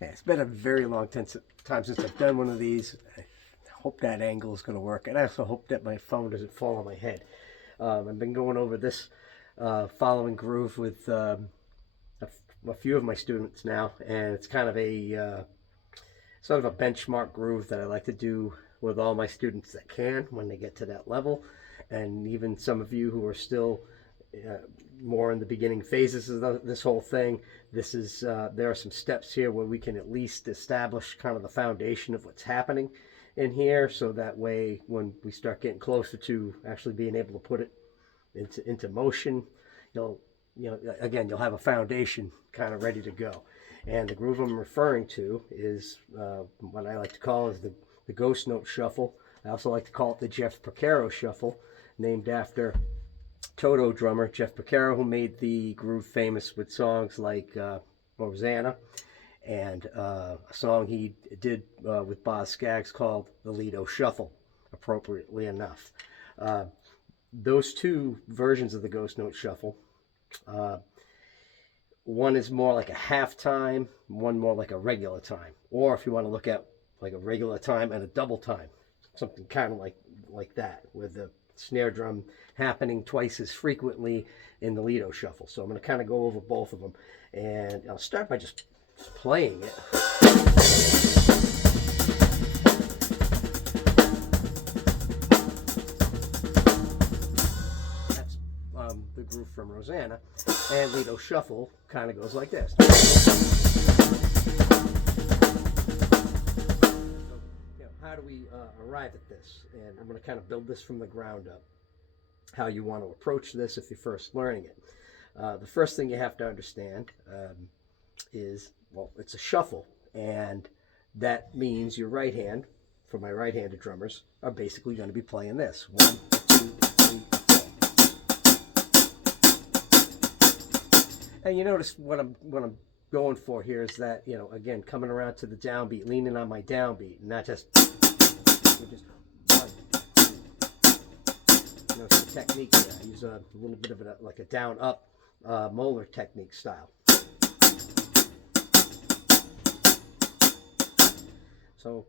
Yeah, it's been a very long time since I've done one of these. I hope that angle is going to work, and I also hope that my phone doesn't fall on my head. I've been going over this following groove with a few of my students now, and it's kind of a sort of a benchmark groove that I like to do with all my students that can when they get to that level, and even some of you who are still uh, more in the beginning phases of this whole thing. This is there are some steps here where we can at least establish kind of the foundation of what's happening in here, so that way when we start getting closer to actually being able to put it into motion, you'll again you'll have a foundation kind of ready to go. And the groove I'm referring to is what I like to call is the Ghost Note Shuffle. I also like to call it the Jeff Porcaro Shuffle, named after Toto drummer Jeff Porcaro, who made the groove famous with songs like Rosanna, and a song he did with Boz Scaggs called the Lido Shuffle, appropriately enough. Uh, those two versions of the Ghost Note Shuffle, uh, one is more like a half time, one more like a regular time. Or if you want to look at like a regular time and a double time, something kind of like that, with the snare drum happening twice as frequently in the Lido Shuffle. So I'm going to kind of go over both of them, and I'll start by just playing it. That's the groove from Rosanna, and Lido Shuffle kind of goes like this. How do we arrive at this? And I'm going to kind of build this from the ground up. How you want to approach this if you're first learning it. The first thing you have to understand is, well, it's a shuffle, and that means your right hand, for my right-handed drummers, are basically going to be playing this. 1, 2, 3, 4. And you notice what I'm going for here is that, again, coming around to the downbeat, leaning on my downbeat, not just just 1, 2. It's the technique here. I use a little bit of like a down up molar technique style. So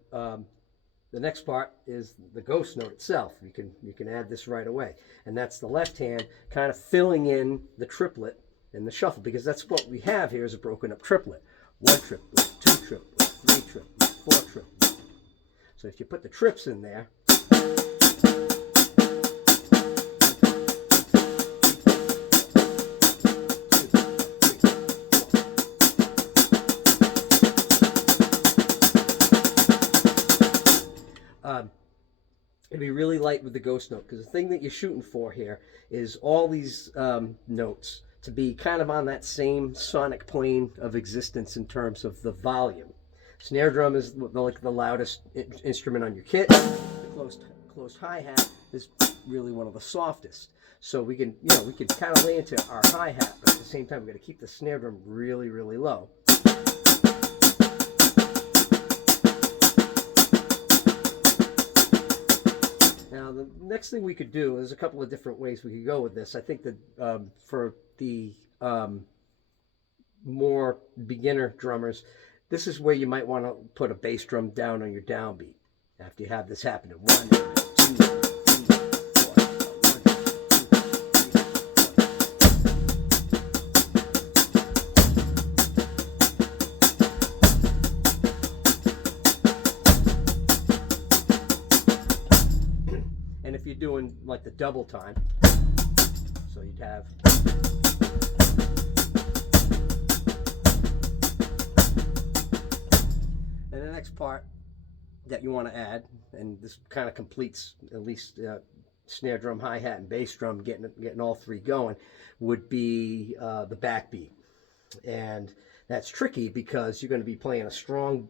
the next part is the ghost note itself. You can add this right away, and that's the left hand kind of filling in the triplet in the shuffle, because that's what we have here is a broken up triplet. 1 triplet, 2 triplets, 3 triplets, 4 triplets. So if you put the trips in there, it'd be really light with the ghost note, because the thing that you're shooting for here is all these notes to be kind of on that same sonic plane of existence in terms of the volume. Snare drum is like the loudest instrument on your kit. The closed hi-hat is really one of the softest. So we can kind of lay into our hi-hat, but at the same time we're going to keep the snare drum really, really low. Now, the next thing we could do, there's a couple of different ways we could go with this. I think that for the more beginner drummers, this is where you might want to put a bass drum down on your downbeat after you have this happen. 1, 2, 3, 4. And if you're doing like the double time, so you'd have. And the next part that you want to add, and this kind of completes at least snare drum, hi-hat, and bass drum, getting all three going, would be the backbeat. And that's tricky because you're going to be playing a strong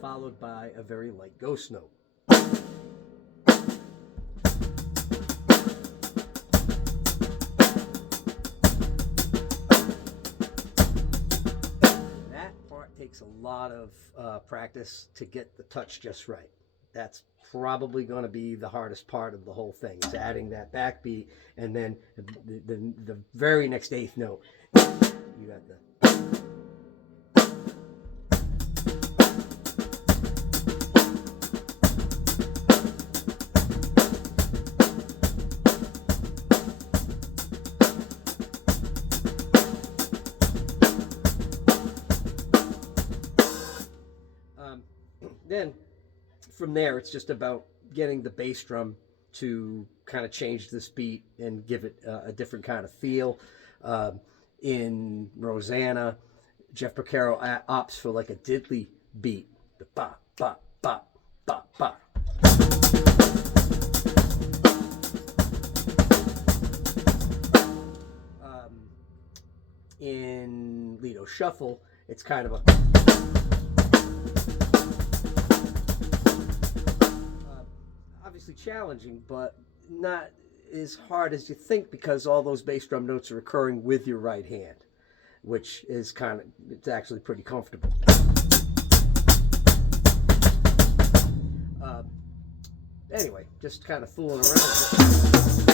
followed by a very light ghost note. Takes a lot of practice to get the touch just right. That's probably going to be the hardest part of the whole thing, is adding that backbeat, and then the very next eighth note, you got the. then from there, it's just about getting the bass drum to kind of change this beat and give it a different kind of feel. In Rosanna, Jeff Porcaro opts for like a diddly beat, the ba ba ba ba ba. In Lido Shuffle, it's kind of a obviously challenging, but not as hard as you think, because all those bass drum notes are occurring with your right hand, which is kind of, it's actually pretty comfortable. Anyway, just kind of fooling around with it.